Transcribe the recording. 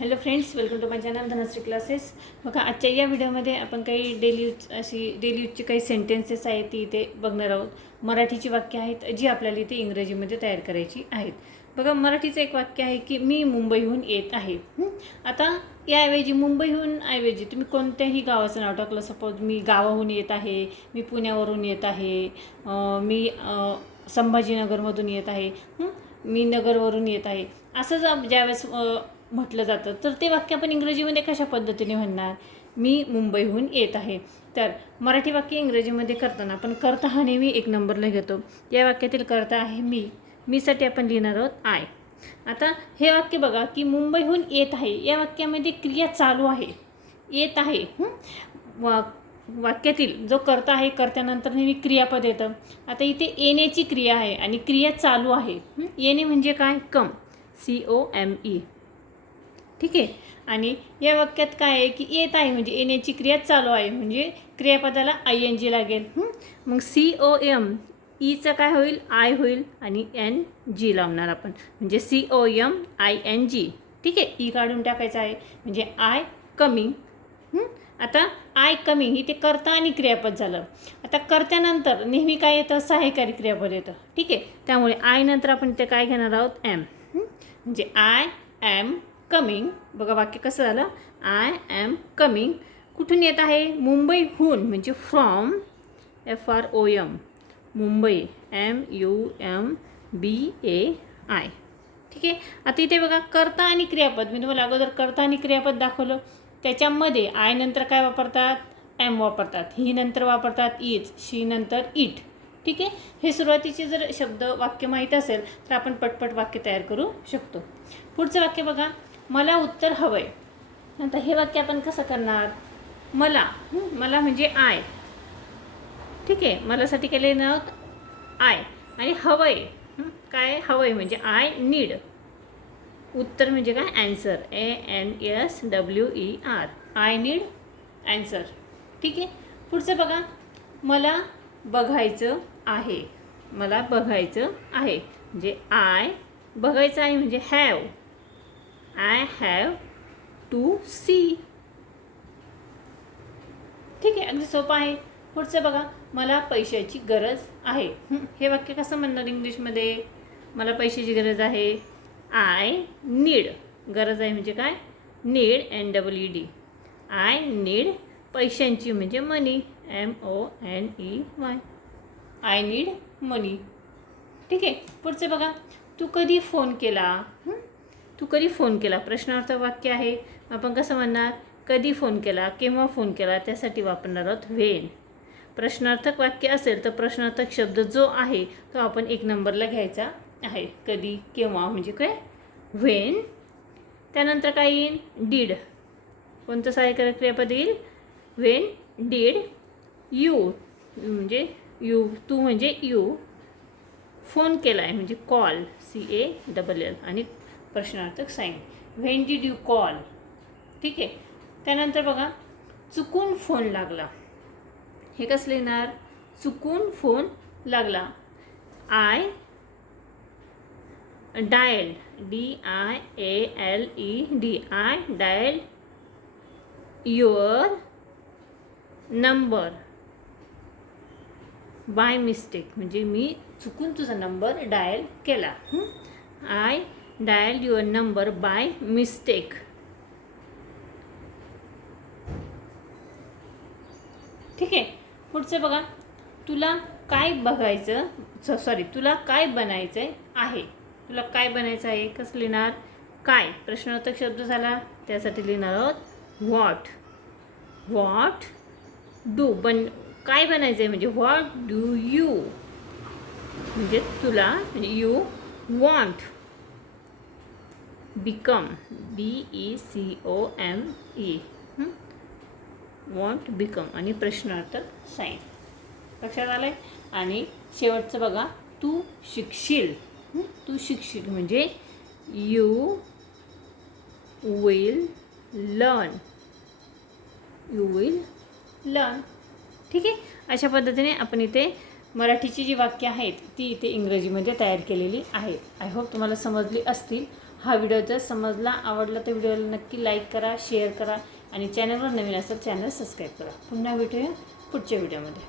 Hello friends, welcome to my channel Dhanashree classes. बघा, आजच्या या व्हिडिओमध्ये आपण काही डेली यूजची काही सेंटेन्सेस आहेत ती इथे बघणार आहोत. मराठीची वाक्य आहेत जी आपल्याला इथे इंग्रजीमध्ये तयार करायची आहेत. बघा, मराठीचं एक वाक्य आहे की मी मुंबईहून येत आहे. आता याऐवजी मुंबईहून ऐवजी तुम्ही कोणत्याही गावाचं नाव टाकलं. सपोज मी गावाहून येत आहे, मी पुण्यावरून येत आहे, मी संभाजीनगरमधून येत आहे, मी नगरवरून येत आहे, असं ज्यावेळेस म्हटलं जातं तर ते वाक्य आपण इंग्रजीमध्ये कशा पद्धतीने म्हणणार? मी मुंबईहून येत आहे. तर मराठी वाक्य इंग्रजीमध्ये करताना आपण कर्ता हा नेहमी एक नंबरला घेतो. या वाक्यातील कर्ता आहे मी. मीसाठी आपण लिहिणार आहोत आय. आता हे वाक्य बघा की मुंबईहून येत आहे, या वाक्यामध्ये क्रिया चालू आहे, येत आहे. वाक्यातील जो कर्ता आहे, कर्त्यानंतर नेहमी क्रियापद येतं. आता इथे येण्याची क्रिया आहे आणि क्रिया चालू आहे. येणे म्हणजे काय? कम, COME. ठीक आहे. आणि या वाक्यात काय आहे की येत आहे म्हणजे येण्याची क्रिया चालू आहे, म्हणजे क्रियापदाला ING लागेल. मग COM, ईचं काय होईल? आय होईल आणि NG लावणार आपण, म्हणजे COMING. ठीक आहे. ई काढून टाकायचं आहे म्हणजे आय कमिंग. आता आय कमिंग इथे कर्ता आणि क्रियापद झालं. आता कर्त्यानंतर नेहमी काय येतं? सहाय्यकारी क्रियापद येतं. ठीक आहे. त्यामुळे आय नंतर आपण इथे काय घेणार आहोत? एम. म्हणजे आय एम कमिंग. बघा वाक्य कसं झालं? I am coming. कुठून येत आहे? मुंबईहून, म्हणजे फ्रॉम, FROM, मुंबई, MUMBAI. ठीक आहे. आता इथे बघा कर्ता आणि क्रियापद, मी तुम्हाला अगोदर कर्ता आणि क्रियापद दाखवलं. त्याच्यामध्ये आय नंतर काय वापरतात? एम वापरतात. ही नंतर वापरतात इज, शी नंतर इट. ठीक आहे. हे सुरुवातीचे जर शब्द वाक्य माहीत असेल तर आपण पटपट वाक्य तयार करू शकतो. पुढचं वाक्य बघा, मला उत्तर हवं आहे. आता हे वाक्य आपण कसं करणार? मला म्हणजे आय. ठीक आहे. मलासाठी केले ना आय आणि हवं आहे. काय हवं आहे? म्हणजे आय नीड. उत्तर म्हणजे काय? Answer, ANSWER. I need answer. ठीक आहे. पुढचं बघा, मला बघायचं आहे. मला बघायचं आहे म्हणजे आय, बघायचं आहे म्हणजे have, I have to see. ठीक आहे. अगदी सोपं आहे. पुढचं बघा, मला पैशाची गरज आहे. हे वाक्य कसं म्हणणार इंग्लिशमध्ये? मला पैशाची गरज आहे, आय नीड. गरज आहे म्हणजे काय? Need, NEED. आय नीड पैशांची म्हणजे मनी, MONEY. आय नीड मनी. ठीक आहे. पुढचे बघा, तू कधी फोन केला? तू कधी फोन केला? प्रश्नार्थ वाक्य आहे. आपण कसं म्हणणार? कधी फोन केला, केव्हा फोन केला, त्यासाठी वापरणार आहोत व्हेन. प्रश्नार्थक वाक्य असेल तर प्रश्नार्थक शब्द जो आहे तो आपण एक नंबरला घ्यायचा आहे. कधी, केव्हा म्हणजे काय? व्हेन. त्यानंतर काय येईल? डीड. कोणतं सहाय्यकारी क्रियापद येईल? व्हेन डीड यू, म्हणजे यू, तू म्हणजे यू. फोन केला आहे म्हणजे कॉल, CALL आणि प्रश्नार्थक sign. When did you call. ठीक आहे. त्यानंतर बघा, चुकून फोन लागला. हे कसं लिहिणार? चुकून फोन लागला. I dialled, DIALED. I dialled your number by mistake, म्हणजे मी चुकून तुझा नंबर डायल केला. I dial your number by mistake. ठीक आहे. पुढचं बघा, तुला काय बघायचं, तुला काय बनायचं आहे? तुला काय बनायचं आहे? कसं लिहिणार? काय, प्रश्नार्थक शब्द झाला, त्यासाठी लिहिणार आहोत व्हॉट. व्हॉट डू, काय बनायचं आहे म्हणजे व्हॉट डू यू, म्हणजे तुला, म्हणजे you want become, BECOME. Want become आणि प्रश्नार्थक साईन. लक्षात आलं आहे? आणि शेवटचं बघा, तू शिकशील. तू शिकशील म्हणजे you will learn. You will learn. ठीक आहे. अशा पद्धतीने आपण इथे मराठीची जी वाक्य आहेत ती इथे इंग्रजीमध्ये तयार केलेली आहेत. आय होप तुम्हाला समजली असतील. हा व्हिडिओ जर समजला आवडला तर व्हिडिओला नक्की लाईक करा, शेअर करा आणि चॅनलवर नवीन असेल चॅनल सबस्क्राईब करा. पुन्हा भेटूया पुढच्या व्हिडिओमध्ये.